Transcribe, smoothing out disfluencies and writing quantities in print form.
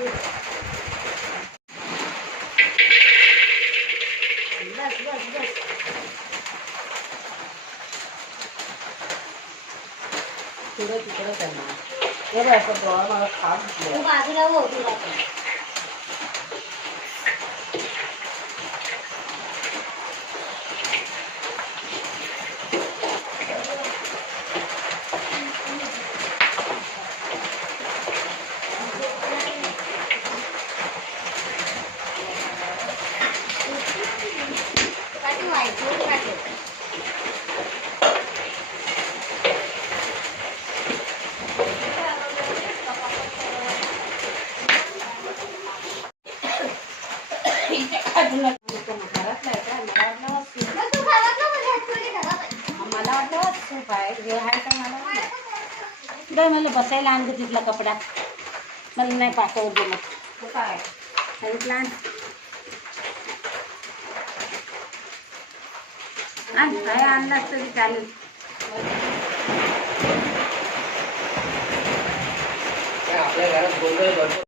तिकडे तिकडे त्यांना हे बघ असं डोळा मला खास बाजूला हो तुला मला बसायला आणलं तिथला कपडा मला नाही पाठवत जमत काय प्लांट काय आणलास तरी चालेल आपल्या घरात गोंधळ